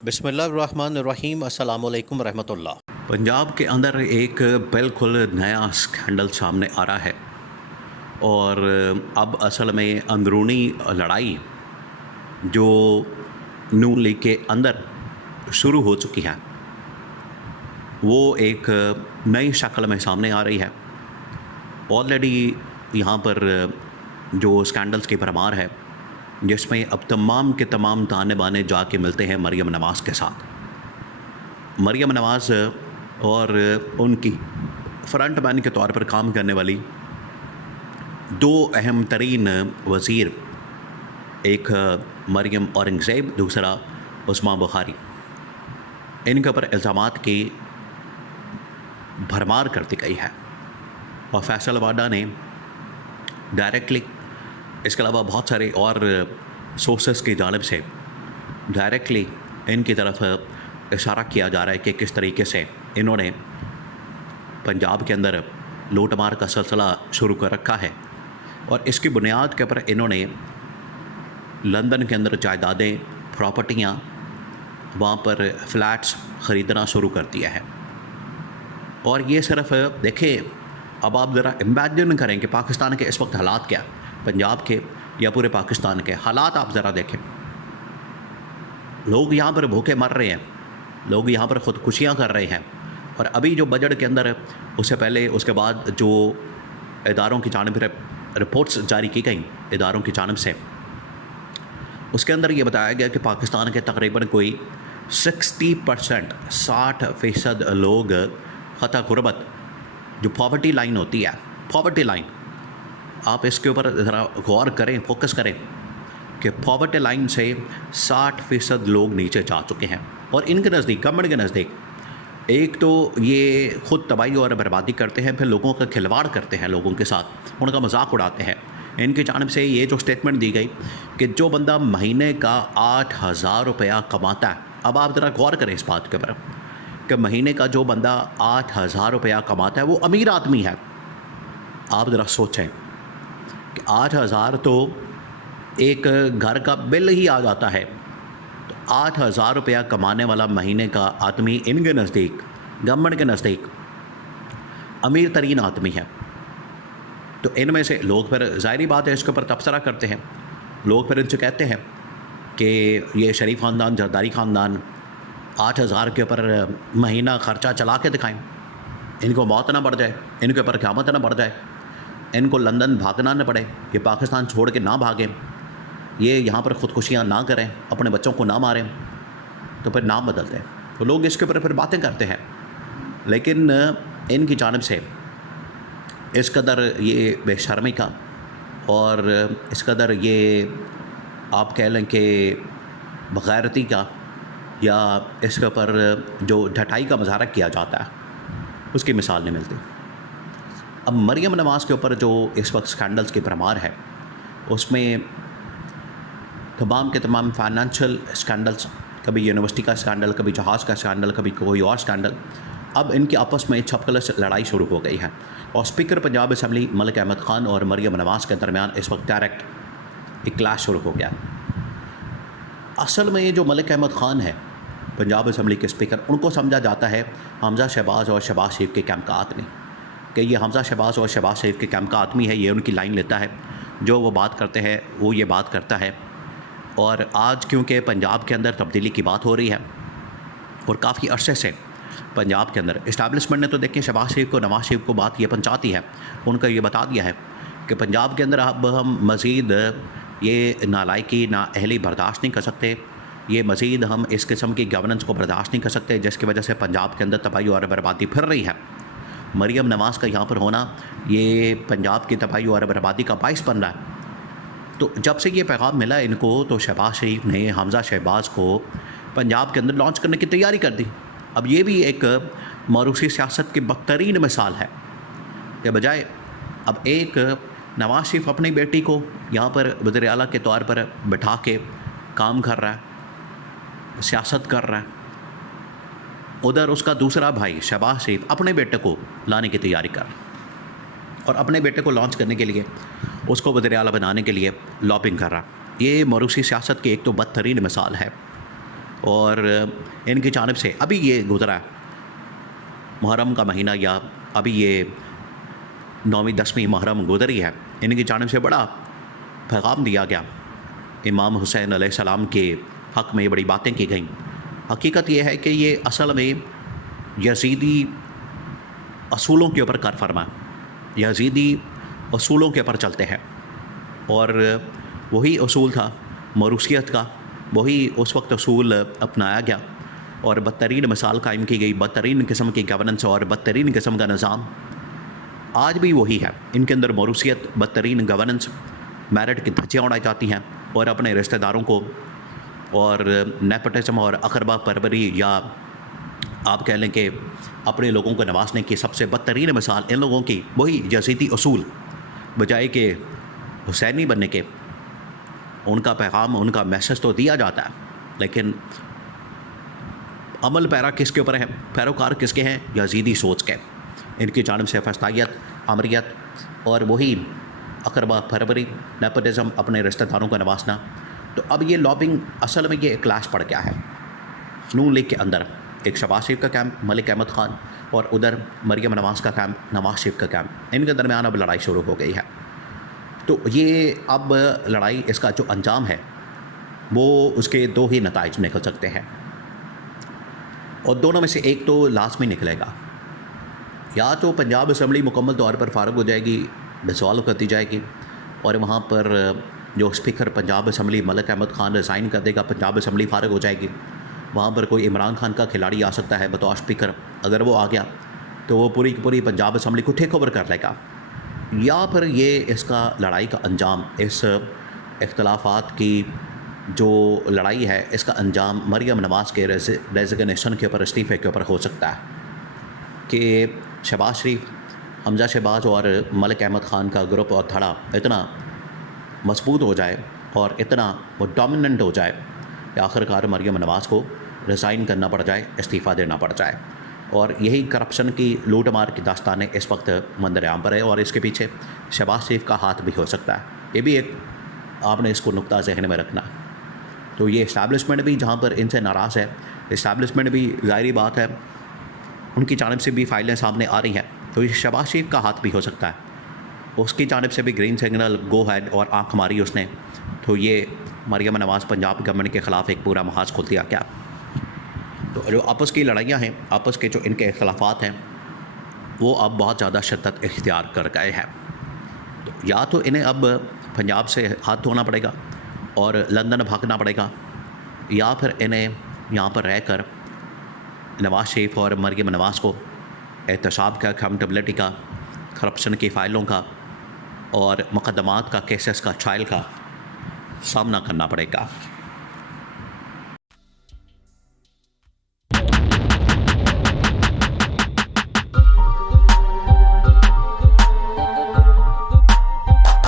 बिस्मिल्लाहिर्रहमानिर्रहीम अस्सलाम वालेकुम रहमतुल्लाह। पंजाब के अंदर एक बिल्कुल नया स्कैंडल सामने आ रहा है और अब असल में अंदरूनी लड़ाई जो नून लीग के अंदर शुरू हो चुकी है वो एक नई शक्ल में सामने आ रही है। ऑलरेडी यहाँ पर जो स्कैंडल्स की भरमार है जिसमें अब तमाम के तमाम ताने बाने जाके मिलते हैं मरियम नवाज़ के साथ। मरियम नवाज़ और उनकी फ्रंट मैन के तौर पर काम करने वाली दो अहम तरीन वज़ीर, एक मरियम औरंगज़ेब, दूसरा उस्मा बुखारी, इनके ऊपर इल्ज़ामात की भरमार करती गई है और फैसलाबादा ने डायरेक्टली, इसके अलावा बहुत सारे और सोर्सेस की जानिब से डायरेक्टली इनकी तरफ इशारा किया जा रहा है कि किस तरीके से इन्होंने पंजाब के अंदर लूटमार का सिलसिला शुरू कर रखा है और इसकी बुनियाद के ऊपर इन्होंने लंदन के अंदर जायदादें, प्रॉपर्टियाँ, वहाँ पर फ्लैट्स ख़रीदना शुरू कर दिया है। और ये सिर्फ देखिए, अब आप ज़रा इमेजिन करें कि पाकिस्तान के इस वक्त हालात क्या, पंजाब के या पूरे पाकिस्तान के हालात आप ज़रा देखें। लोग यहाँ पर भूखे मर रहे हैं, लोग यहाँ पर ख़ुदकुशियाँ कर रहे हैं और अभी जो बजट के अंदर उससे पहले उसके बाद जो इदारों की जानिब रिपोर्ट्स जारी की गई इदारों की जानिब से, उसके अंदर ये बताया गया कि पाकिस्तान के तकरीबन कोई 60% लोग ख़ता गुरबत, जो पॉवर्टी लाइन होती है, पॉवर्टी लाइन, आप इसके ऊपर ज़रा गौर करें, फोकस करें कि पॉवर्टी लाइन से 60% लोग नीचे जा चुके हैं। और इनके नज़दीक, गवर्नमेंट के नज़दीक, एक तो ये ख़ुद तबाही और बर्बादी करते हैं, फिर लोगों का खिलवाड़ करते हैं, लोगों के साथ उनका मजाक उड़ाते हैं। इनकी जानिब से ये जो स्टेटमेंट दी गई कि जो बंदा महीने का 8,000 रुपया कमाता है, अब आप ज़रा गौर करें इस बात के ऊपर कि महीने का जो बंदा 8,000 रुपया कमाता है वो अमीर आदमी है। आप ज़रा सोचें कि 8,000 तो एक घर का बिल ही आ जाता है, तो 8,000 रुपया कमाने वाला महीने का आदमी इनके नज़दीक, गवर्नमेंट के नज़दीक अमीर तरीन आदमी है। तो इनमें से लोग फिर ज़ाहिरी बात है इसके ऊपर तबसरा करते हैं। लोग फिर इनसे कहते हैं कि ये शरीफ ख़ानदान, जरदारी ख़ानदान 8,000 के ऊपर महीना ख़र्चा चला के दिखाएं, इनको मौत ना बढ़ जाए, इनके ऊपर क़यामत ना बढ़ जाए, इनको लंदन भागना न पड़े, ये पाकिस्तान छोड़ के ना भागें, ये यहाँ पर ख़ुदकुशियाँ ना करें, अपने बच्चों को ना मारें, तो फिर नाम बदल दें। तो लोग इसके ऊपर फिर बातें करते हैं, लेकिन इनकी जानिब से इस कदर ये बेशर्मी का और इस कदर ये आप कह लें कि बग़ैरती का या इसके ऊपर जो ढटाई का मुज़ाहरा किया जाता है उसकी मिसाल नहीं मिलती। अब मरियम नवाज़ के ऊपर जो इस वक्त स्कैंडल्स की भरमार है उसमें तमाम के तमाम फाइनेंशियल स्कैंडल्स, कभी यूनिवर्सिटी का स्कैंडल, कभी जहाज़ का स्कैंडल, कभी कोई और स्कैंडल, अब इनकी आपस में छपकलस लड़ाई शुरू हो गई है। और स्पीकर पंजाब असम्बली मलिक अहमद ख़ान और मरियम नवाज़ के दरमियान इस वक्त डायरेक्ट एक क्लैश शुरू हो गया। असल में ये जो मलिक अहमद ख़ान है पंजाब असम्बली के स्पीकर, उनको समझा जाता है हमज़ा शहबाज और शहबाज शरीफ के कैंप का आदमी, कि ये हमज़ा शहबाज और शहबाज शरीफ के कैंप का आदमी है, ये उनकी लाइन लेता है, जो वो बात करते हैं वो ये बात करता है। और आज क्योंकि पंजाब के अंदर तब्दीली की बात हो रही है और काफ़ी अरसे से पंजाब के अंदर इस्टेब्लिशमेंट ने तो देखिए शहबाज शरीफ को, नवाज़ शरीफ को बात ये पहुंचाती है, उनका ये बता दिया है कि पंजाब के अंदर अब हम मज़ीद ये नालायकी, नाअहली बर्दाश्त नहीं कर सकते, ये मज़ीद हम इस किस्म की गवर्नेंस को बर्दाश्त नहीं कर सकते जिसकी वजह से पंजाब के अंदर तबाही और बर्बादी फिर रही है। मरियम नवाज़ का यहाँ पर होना ये पंजाब की तबाही और बर्बादी का बाइस बन रहा है। तो जब से ये पैगाम मिला इनको, तो शहबाज शरीफ ने हमज़ा शहबाज को पंजाब के अंदर लॉन्च करने की तैयारी कर दी। अब ये भी एक मरूसी सियासत की बदतरीन मिसाल है कि बजाय अब एक नवाज़ शरीफ अपनी बेटी को यहाँ पर वज़ीर आला के तौर पर बैठा के काम कर रहा है, सियासत कर रहा है, उधर उसका दूसरा भाई शहबाज शरीफ अपने बेटे को लाने की तैयारी कर रहा है और अपने बेटे को लॉन्च करने के लिए, उसको वज़ीर आला बनाने के लिए लॉबिंग कर रहा है। ये मरूसी सियासत की एक तो बदतरीन मिसाल है। और इनकी जानिब से अभी ये गुज़रा है मुहर्रम का महीना, या अभी ये 9वीं 10वीं मुहर्रम गुज़री है, इनकी जानिब से बड़ा पैगाम दिया गया। इमाम हुसैन अलैहिस्सलाम के हक़ में ये बड़ी बातें की गईं। हकीकत ये है कि ये असल में यज़ीदी असूलों के ऊपर कार फरमा, यज़ीदी असूलों के ऊपर चलते हैं, और वही असूल था मरूसियत का, वही उस वक्त असूल अपनाया गया और बदतरीन मिसाल कायम की गई, बदतरीन किस्म की गवर्नेंस और बदतरीन किस्म का निज़ाम आज भी वही है। इनके अंदर मरूसियत, बदतरीन गवर्नेंस, मेरिट की धज्जियाँ उड़ाई जाती हैं और अपने रिश्तेदारों को और नेपोटिज्म और अकरबा परवरी, या आप कह लें कि अपने लोगों को नवाजने की सबसे बदतरीन मिसाल इन लोगों की वही यज़ीदी असूल, बजाय कि हुसैनी बनने के उनका पैगाम, उनका मैसेज तो दिया जाता है, लेकिन अमल पैरा किसके ऊपर है, पैरोकार किसके हैं, यज़ीदी सोच के। इनकी जानिब से फस्तायत, आमरियत और वही अकरबा परवरी, नेपोटिज्म, अपने रिश्तेदारों को नवाजना। तो अब ये लॉबिंग असल में ये क्लैश पड़ गया है नून लीग के अंदर। एक शहबाज शरीफ का कैंप, मलिक अहमद ख़ान, और उधर मरियम नवाज़ का कैंप, नवाज़ शरीफ का कैंप, इनके दरमियान अब लड़ाई शुरू हो गई है। तो ये अब लड़ाई, इसका जो अंजाम है वो उसके दो ही नताइज निकल सकते हैं, और दोनों में से एक तो लाजमी निकलेगा। या तो पंजाब असम्बली मुकम्मल तौर पर फ़ारग हो जाएगी, डिसॉल्व कर दी जाएगी, और वहाँ पर जो speaker Punjab assembly Malik Ahmed Khan resign कर देगा, पंजाब असम्बली फ़ारग हो जाएगी। वहाँ पर कोई इमरान खान का खिलाड़ी आ सकता है बतौर स्पीकर, अगर वो आ गया तो वो पूरी की पूरी पंजाब असम्बली को टेक ओवर कर लेगा। या फिर ये इसका लड़ाई का अंजाम, इस इख्तलाफात की जो लड़ाई है, इसका अंजाम मरियम नवाज़ के रेजिग्नेशन के ऊपर, इस्तीफ़े के ऊपर हो सकता है कि शहबाज शरीफ, हमजा शहबाज और मलिक अहमद ख़ान का ग्रुप और धड़ा इतना मजबूत हो जाए और इतना वो डोमिनेंट हो जाए कि आखिरकार मरियम नवाज़ को रिज़ाइन करना पड़ जाए, इस्तीफ़ा देना पड़ जाए। और यही करप्शन की लूट मार की दास्तानें इस वक्त मंजर-ए-आम पर है, और इसके पीछे शहबाज शरीफ का हाथ भी हो सकता है। ये भी एक आपने इसको नुक्ता ज़हन में रखना। तो ये इस्टेब्लिशमेंट भी जहाँ पर इनसे नाराज़ है, इस्टेब्लिशमेंट भी ज़ाहिरी बात है उनकी जानिब से भी फाइलें सामने आ रही हैं, तो ये शहबाज शरीफ का हाथ भी हो सकता है, उसकी जानिब से भी ग्रीन सिग्नल गो हैड और आँख मारी उसने, तो ये मरियम नवाज़ पंजाब गवर्नमेंट के ख़िलाफ़ एक पूरा महाज खोल दिया क्या। तो जो आपस की लड़ाइयाँ हैं, आपस के जो इनके इख्तलाफात हैं, वो अब बहुत ज़्यादा शिद्दत इख्तियार कर गए हैं। तो या तो इन्हें अब पंजाब से हाथ धोना पड़ेगा और लंदन भागना पड़ेगा, या फिर इन्हें यहाँ पर रह कर नवाज़ शरीफ और मरियम नवाज़ को एहतसाब का, अकाउंटेबिलिटी का, करप्शन की फ़ाइलों का और मुकदमात का, केसेस का, ट्रायल का सामना करना पड़ेगा।